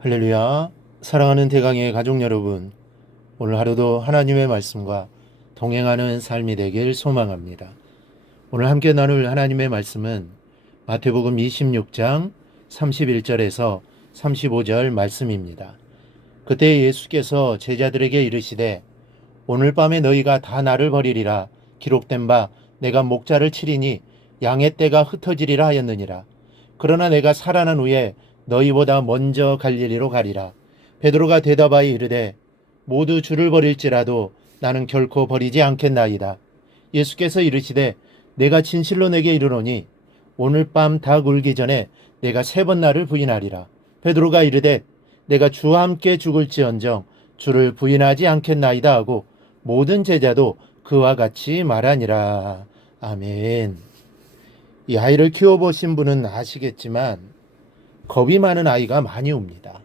할렐루야. 사랑하는 대강의 가족 여러분, 오늘 하루도 하나님의 말씀과 동행하는 삶이 되길 소망합니다. 오늘 함께 나눌 하나님의 말씀은 마태복음 26장 31절에서 35절 말씀입니다. 그때 예수께서 제자들에게 이르시되 오늘 밤에 너희가 다 나를 버리리라 기록된 바 내가 목자를 치리니 양의 떼가 흩어지리라 하였느니라. 그러나 내가 살아난 후에 너희보다 먼저 갈릴리로 가리라. 베드로가 대답하여 이르되 모두 주를 버릴지라도 나는 결코 버리지 않겠나이다. 예수께서 이르시되 내가 진실로 내게 이르노니 오늘 밤 닭 울기 전에 내가 3번 나를 부인하리라. 베드로가 이르되 내가 주와 함께 죽을지언정 주를 부인하지 않겠나이다 하고 모든 제자도 그와 같이 말하니라. 아멘. 이 아이를 키워보신 분은 아시겠지만 겁이 많은 아이가 많이 웁니다.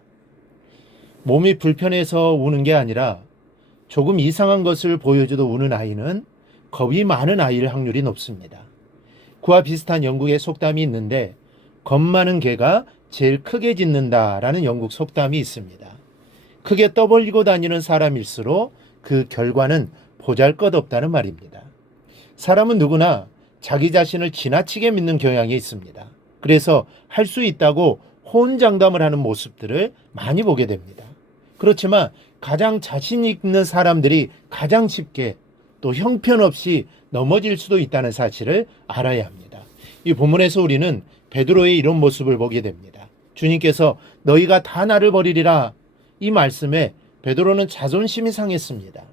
몸이 불편해서 우는 게 아니라 조금 이상한 것을 보여줘도 우는 아이는 겁이 많은 아이일 확률이 높습니다. 그와 비슷한 영국의 속담이 있는데 겁 많은 개가 제일 크게 짖는다라는 영국 속담이 있습니다. 크게 떠벌리고 다니는 사람일수록 그 결과는 보잘것없다는 말입니다. 사람은 누구나 자기 자신을 지나치게 믿는 경향이 있습니다. 그래서 할 수 있다고 호언장담을 하는 모습들을 많이 보게 됩니다. 그렇지만 가장 자신 있는 사람들이 가장 쉽게 또 형편없이 넘어질 수도 있다는 사실을 알아야 합니다. 이 본문에서 우리는 베드로의 이런 모습을 보게 됩니다. 주님께서 너희가 다 나를 버리리라 이 말씀에 베드로는 자존심이 상했습니다.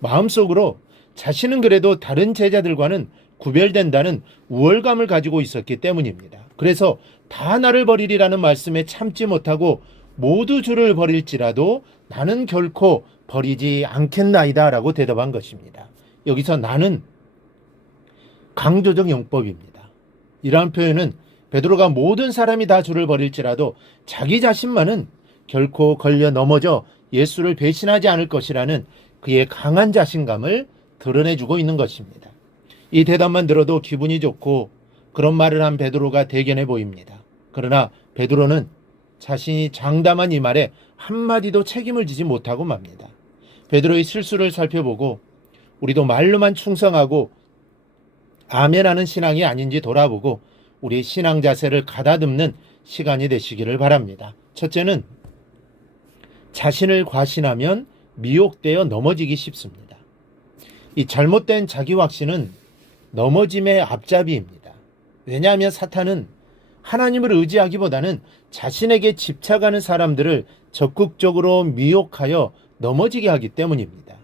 마음속으로 자신은 그래도 다른 제자들과는 구별된다는 우월감을 가지고 있었기 때문입니다. 그래서 다 나를 버리리라는 말씀에 참지 못하고 모두 주를 버릴지라도 나는 결코 버리지 않겠나이다 라고 대답한 것입니다. 여기서 나는 강조적 용법입니다. 이러한 표현은 베드로가 모든 사람이 다 주를 버릴지라도 자기 자신만은 결코 걸려 넘어져 예수를 배신하지 않을 것이라는 그의 강한 자신감을 드러내주고 있는 것입니다. 이 대답만 들어도 기분이 좋고 그런 말을 한 베드로가 대견해 보입니다. 그러나 베드로는 자신이 장담한 이 말에 한마디도 책임을 지지 못하고 맙니다. 베드로의 실수를 살펴보고 우리도 말로만 충성하고 아멘하는 신앙이 아닌지 돌아보고 우리의 신앙 자세를 가다듬는 시간이 되시기를 바랍니다. 첫째는 자신을 과신하면 미혹되어 넘어지기 쉽습니다. 이 잘못된 자기 확신은 넘어짐의 앞잡이입니다. 왜냐하면 사탄은 하나님을 의지하기보다는 자신에게 집착하는 사람들을 적극적으로 미혹하여 넘어지게 하기 때문입니다.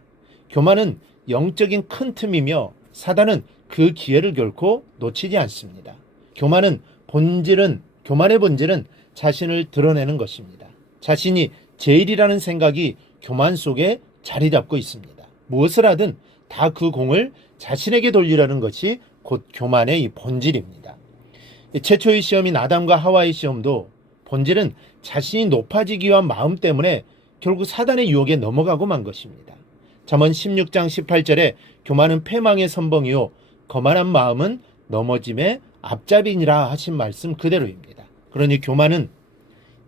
교만은 영적인 큰 틈이며 사단은 그 기회를 결코 놓치지 않습니다. 교만의 본질은 자신을 드러내는 것입니다. 자신이 제일이라는 생각이 교만 속에 자리 잡고 있습니다. 무엇을 하든 다 그 공을 자신에게 돌리려는 것이 곧 교만의 이 본질입니다. 최초의 시험인 아담과 하와의 시험도 본질은 자신이 높아지기 위한 마음 때문에 결국 사단의 유혹에 넘어가고 만 것입니다. 잠언 16장 18절에 교만은 패망의 선봉이요 거만한 마음은 넘어짐의 앞잡이니라 하신 말씀 그대로입니다. 그러니 교만은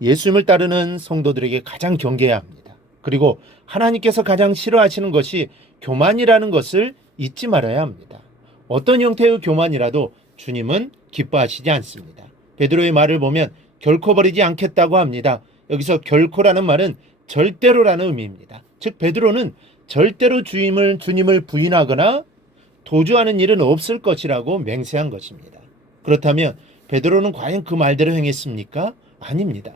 예수님을 따르는 성도들에게 가장 경계해야 합니다. 그리고 하나님께서 가장 싫어하시는 것이 교만이라는 것을 잊지 말아야 합니다. 어떤 형태의 교만이라도 주님은 기뻐하시지 않습니다. 베드로의 말을 보면 결코 버리지 않겠다고 합니다. 여기서 결코라는 말은 절대로라는 의미입니다. 즉 베드로는 절대로 주님을 부인하거나 도주하는 일은 없을 것이라고 맹세한 것입니다. 그렇다면 베드로는 과연 그 말대로 행했습니까? 아닙니다.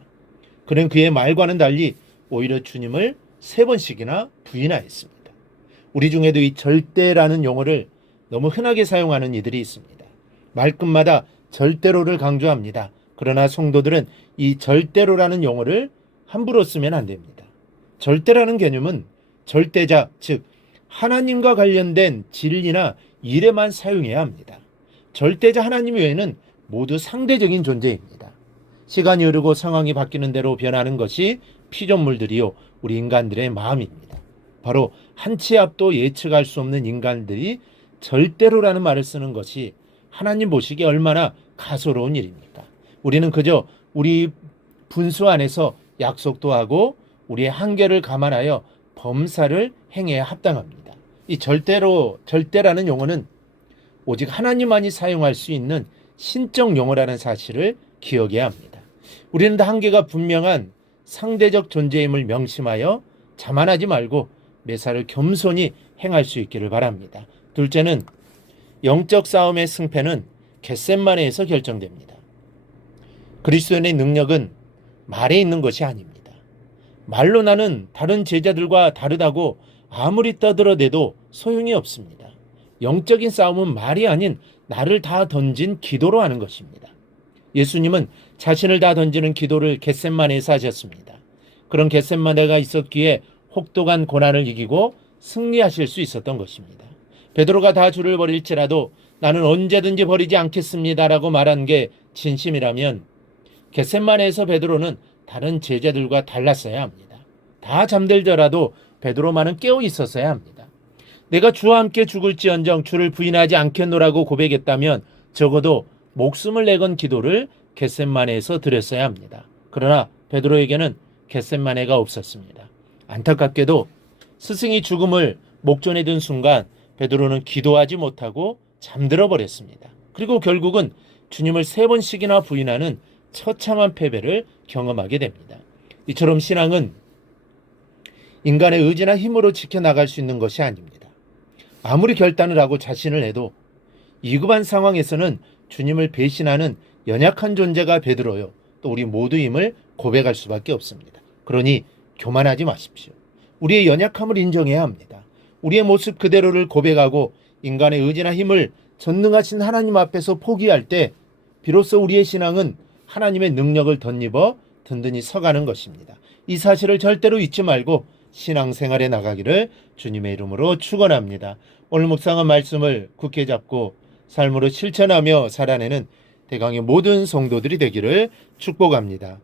그는 그의 말과는 달리 오히려 주님을 3번씩이나 부인하였습니다. 우리 중에도 이 절대라는 용어를 너무 흔하게 사용하는 이들이 있습니다. 말끝마다 절대로를 강조합니다. 그러나 성도들은 이 절대로라는 용어를 함부로 쓰면 안 됩니다. 절대라는 개념은 절대자, 즉 하나님과 관련된 진리나 일에만 사용해야 합니다. 절대자 하나님 외에는 모두 상대적인 존재입니다. 시간이 흐르고 상황이 바뀌는 대로 변하는 것이 피조물들이요 우리 인간들의 마음입니다. 바로 한 치 앞도 예측할 수 없는 인간들이 절대로라는 말을 쓰는 것이 하나님 보시기에 얼마나 가소로운 일입니까? 우리는 그저 우리 분수 안에서 약속도 하고 우리의 한계를 감안하여 범사를 행해야 합당합니다. 이 절대라는 용어는 오직 하나님만이 사용할 수 있는 신적 용어라는 사실을 기억해야 합니다. 우리는 다 한계가 분명한 상대적 존재임을 명심하여 자만하지 말고 매사를 겸손히 행할 수 있기를 바랍니다. 둘째는 영적 싸움의 승패는 겟셋마네에서 결정됩니다. 그리스도인의 능력은 말에 있는 것이 아닙니다. 말로 나는 다른 제자들과 다르다고 아무리 떠들어대도 소용이 없습니다. 영적인 싸움은 말이 아닌 나를 다 던진 기도로 하는 것입니다. 예수님은 자신을 다 던지는 기도를 겟셋마네에서 하셨습니다. 그런 겟셋마네가 있었기에 혹독한 고난을 이기고 승리하실 수 있었던 것입니다. 베드로가 다 주를 버릴지라도 나는 언제든지 버리지 않겠습니다라고 말한 게 진심이라면 겟셋마네에서 베드로는 다른 제자들과 달랐어야 합니다. 다 잠들더라도 베드로만은 깨어 있었어야 합니다. 내가 주와 함께 죽을지언정 주를 부인하지 않겠노라고 고백했다면 적어도 목숨을 내건 기도를 겟셋마네에서 드렸어야 합니다. 그러나 베드로에게는 겟셋마네가 없었습니다. 안타깝게도 스승이 죽음을 목전에 든 순간 베드로는 기도하지 못하고 잠들어 버렸습니다. 그리고 결국은 주님을 3번씩이나 부인하는 처참한 패배를 경험하게 됩니다. 이처럼 신앙은 인간의 의지나 힘으로 지켜나갈 수 있는 것이 아닙니다. 아무리 결단을 하고 자신을 해도 위급한 상황에서는 주님을 배신하는 연약한 존재가 베드로요. 또 우리 모두임을 고백할 수밖에 없습니다. 그러니 교만하지 마십시오. 우리의 연약함을 인정해야 합니다. 우리의 모습 그대로를 고백하고 인간의 의지나 힘을 전능하신 하나님 앞에서 포기할 때 비로소 우리의 신앙은 하나님의 능력을 덧입어 든든히 서가는 것입니다. 이 사실을 절대로 잊지 말고 신앙생활에 나가기를 주님의 이름으로 축원합니다. 오늘 묵상한 말씀을 굳게 잡고 삶으로 실천하며 살아내는 대강의 모든 성도들이 되기를 축복합니다.